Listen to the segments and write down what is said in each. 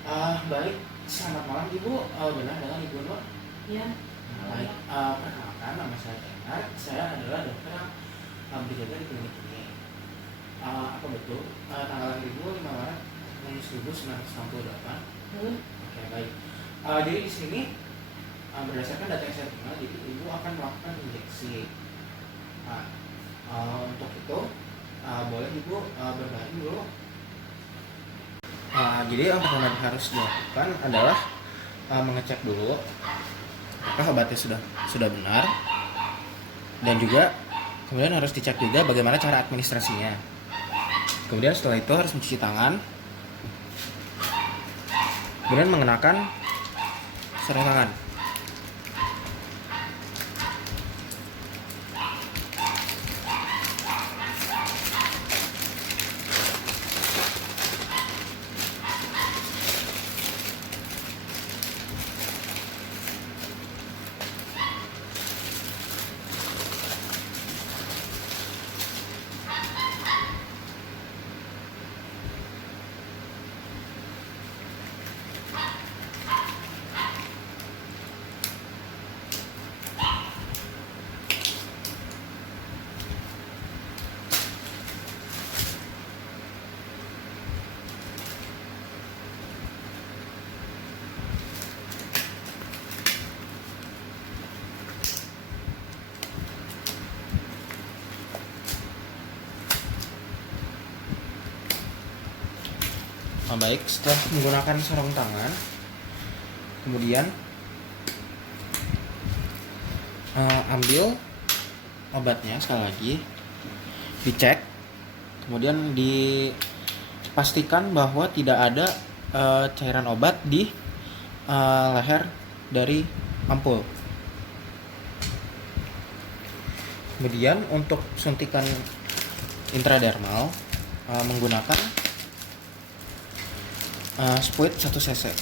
Baik, selamat malam Ibu. Benar dengan Ibu Nur? Ya, Baik, perkenalkan nama saya Renat. Saya adalah dokter yang berjaga di klinik ini. Apa betul tanggal lahir Ibu 5 Maret 1968? betul. Oke, baik. Jadi di sini berdasarkan data yang saya terima, jadi Ibu akan melakukan injeksi. Nah, untuk itu boleh Ibu berbaring dulu. Jadi yang pertama yang harus dilakukan adalah mengecek dulu apakah obatnya sudah benar, dan juga kemudian harus dicek juga bagaimana cara administrasinya. Kemudian setelah itu harus mencuci tangan, kemudian mengenakan sarung tangan. Baik, setelah menggunakan sarung tangan, kemudian ambil obatnya sekali lagi, dicek, kemudian dipastikan bahwa tidak ada cairan obat di leher dari ampul. Kemudian untuk suntikan intradermal menggunakan spuit 1 cc.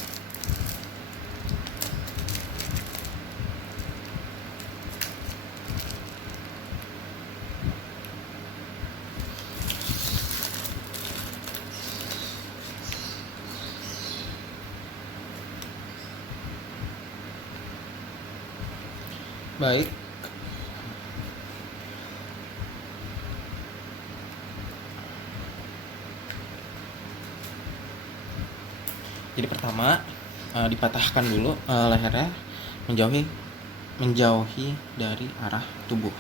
Baik. Jadi pertama dipatahkan dulu lehernya menjauhi dari arah tubuh.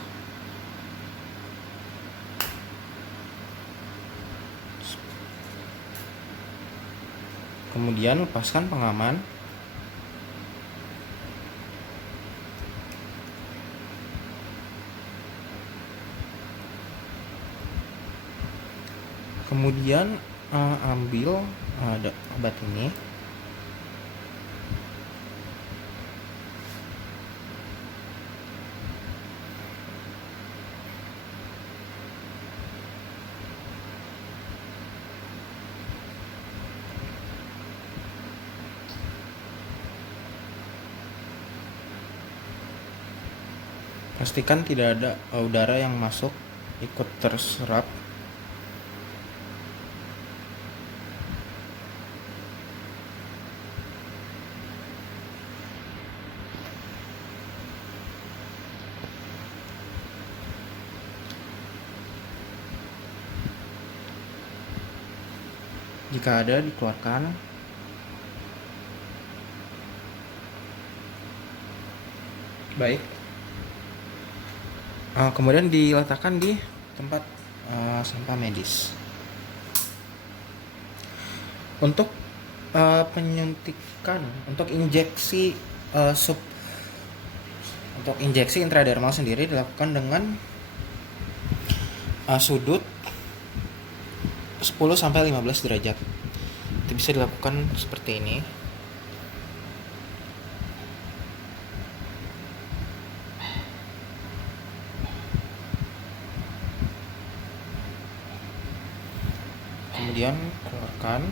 Kemudian lepaskan pengaman. Kemudian ambil obat ini. Pastikan tidak ada udara yang masuk ikut terserap. Jika ada, dikeluarkan. Baik. Kemudian diletakkan di tempat sampah medis. Untuk penyuntikan, untuk injeksi untuk injeksi intradermal sendiri dilakukan dengan sudut 10-15 derajat. Itu bisa dilakukan seperti ini. Kemudian keluarkan.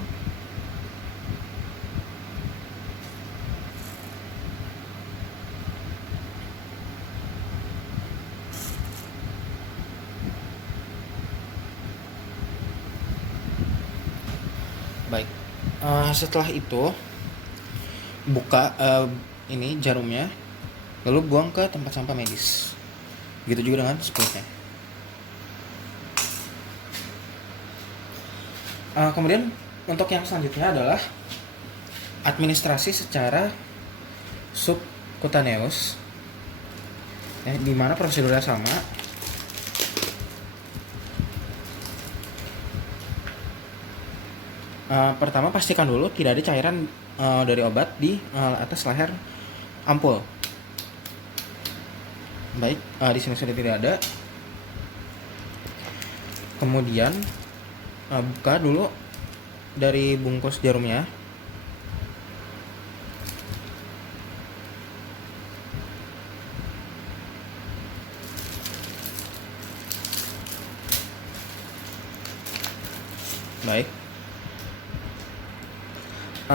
Baik, Setelah itu buka ini jarumnya, lalu buang ke tempat sampah medis. Begitu juga dengan splitnya. Kemudian untuk yang selanjutnya adalah administrasi secara subkutaneus, di mana prosedurnya sama. Pertama, pastikan dulu tidak ada cairan dari obat di atas leher ampul. Baik, di sini sudah tidak ada. Kemudian buka dulu dari bungkus jarumnya. Baik.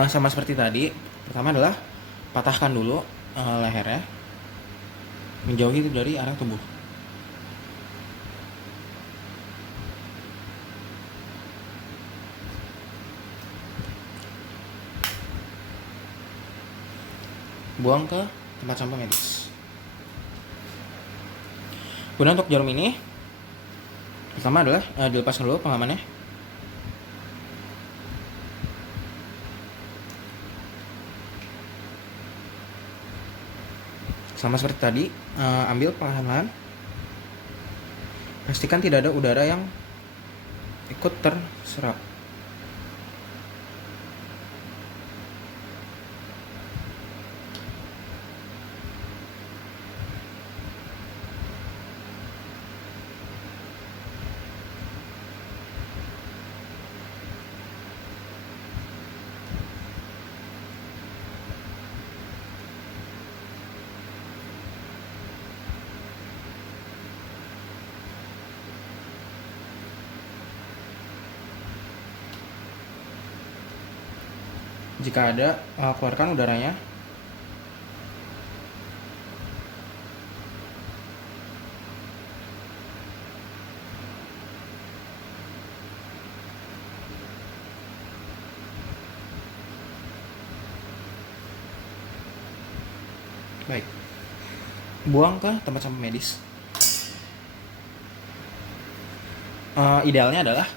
Sama seperti tadi, pertama adalah patahkan dulu lehernya, menjauhi dari area tubuh. Buang ke tempat sampah medis. Kemudian untuk jarum ini, pertama adalah dilepaskan dulu pengamannya. Sama seperti tadi, ambil perlahan-lahan. Pastikan tidak ada udara yang ikut terserap. Jika ada, keluarkan udaranya. Baik. Buang ke tempat sampah medis. Idealnya adalah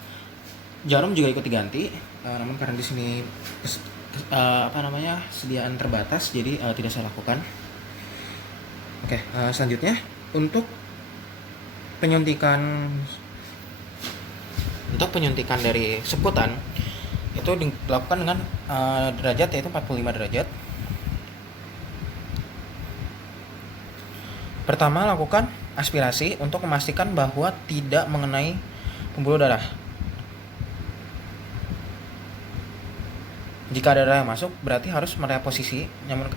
jarum juga ikut diganti, namun karena di sini sediaan terbatas, jadi tidak saya lakukan. Oke, selanjutnya untuk penyuntikan dari seputan itu dilakukan dengan derajat, yaitu 45 derajat. Pertama, lakukan aspirasi untuk memastikan bahwa tidak mengenai pembuluh darah. Jika ada darah yang masuk, berarti harus mereposisi. Namun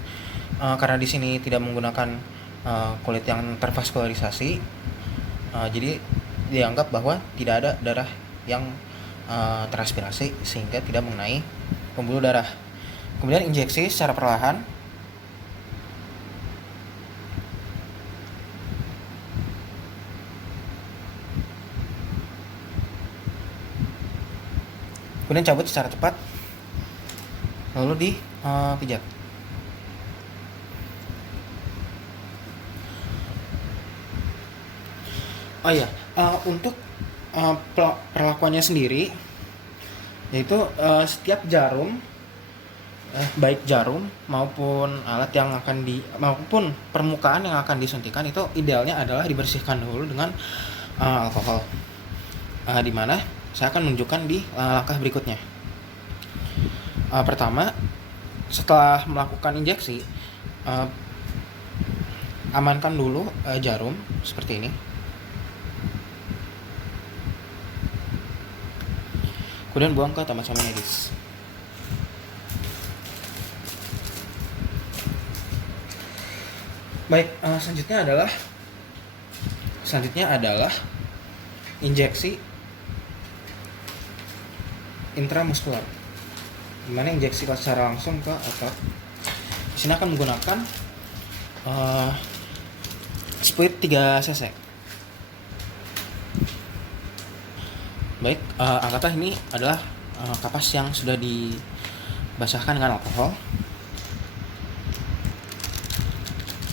karena di sini tidak menggunakan kulit yang tervaskularisasi, jadi dianggap bahwa tidak ada darah yang teraspirasi sehingga tidak mengenai pembuluh darah. Kemudian injeksi secara perlahan. Kemudian cabut secara cepat, lalu dipijat. Oh iya, untuk perlakuannya sendiri, yaitu setiap jarum, baik jarum maupun alat yang akan maupun permukaan yang akan disuntikan, itu idealnya adalah dibersihkan dulu dengan alkohol. Di mana saya akan menunjukkan di langkah berikutnya. Pertama, setelah melakukan injeksi, amankan dulu jarum seperti ini. Kemudian buang ke tempat sampah medis. Baik, selanjutnya adalah injeksi intramuskular, dimana injeksi secara langsung ke otot. Di sini akan menggunakan split 3 cc. Baik, anggaplah ini adalah kapas yang sudah basahkan dengan alkohol.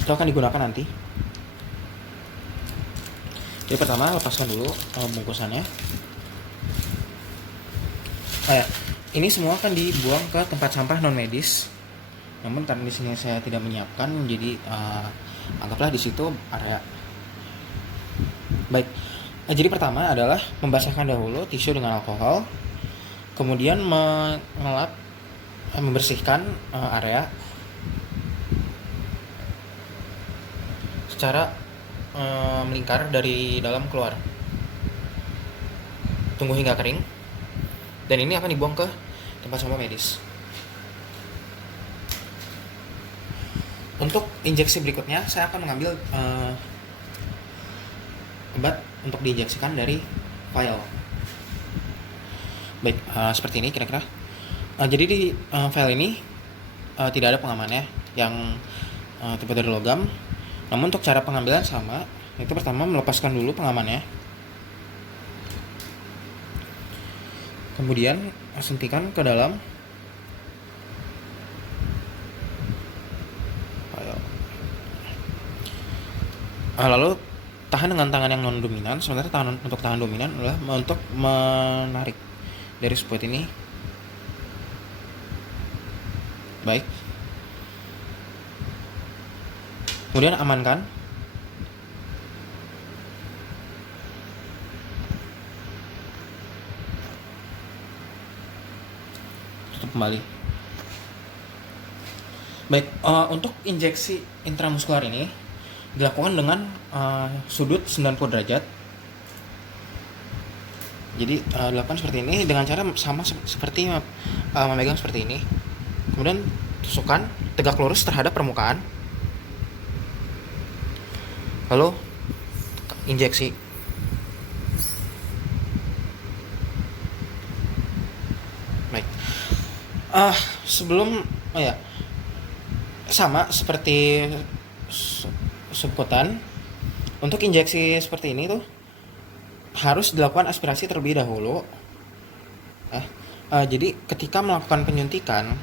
Itu akan digunakan nanti. Jadi pertama lepaskan dulu bungkusannya. Ini semua akan dibuang ke tempat sampah non medis. Namun karena di sini saya tidak menyiapkan, jadi anggaplah di situ area. Baik. Jadi pertama adalah membasahkan dahulu tisu dengan alkohol, kemudian membersihkan area secara melingkar dari dalam keluar. Tunggu hingga kering. Dan ini akan dibuang ke tempat sampah medis. Untuk injeksi berikutnya, saya akan mengambil obat untuk diinjeksikan dari vial. Baik, seperti ini kira-kira. Jadi di vial ini tidak ada pengamannya yang terbuat dari logam. Namun untuk cara pengambilan sama, itu pertama melepaskan dulu pengamannya. Kemudian suntikan ke dalam vial. Lalu tahan dengan tangan yang non dominan. Sementara untuk tangan dominan adalah untuk menarik dari spuit ini. Baik. Kemudian amankan. Tutup kembali. Baik, untuk injeksi intramuskular ini dilakukan dengan sudut 90 derajat. Jadi dilakukan seperti ini dengan cara sama seperti memegang seperti ini. Kemudian tusukkan tegak lurus terhadap permukaan. Lalu injeksi. Baik. Sebelum sama seperti subkutan, untuk injeksi seperti ini tuh harus dilakukan aspirasi terlebih dahulu. Jadi ketika melakukan penyuntikan,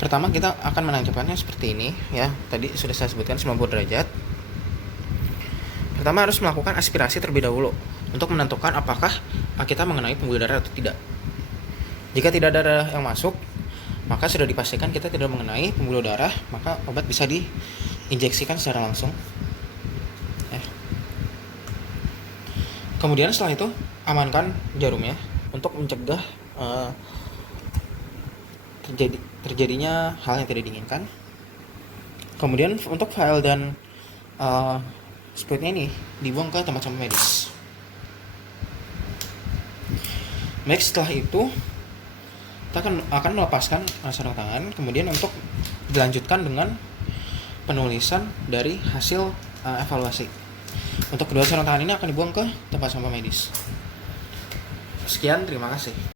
pertama kita akan menancapkannya seperti ini ya. Tadi sudah saya sebutkan 90 derajat. Pertama harus melakukan aspirasi terlebih dahulu untuk menentukan apakah kita mengenai pembuluh darah atau tidak. Jika tidak ada darah yang masuk, maka sudah dipastikan kita tidak mengenai pembuluh darah, maka obat bisa diinjeksikan secara langsung. Kemudian setelah itu amankan jarumnya untuk mencegah terjadinya hal yang tidak diinginkan. Kemudian untuk vial dan spuitnya ini dibuang ke tempat sampah medis. Baik, setelah itu kita akan melepaskan sarung tangan. Kemudian untuk dilanjutkan dengan penulisan dari hasil evaluasi. Untuk kedua sarung tangan ini akan dibuang ke tempat sampah medis. Sekian, terima kasih.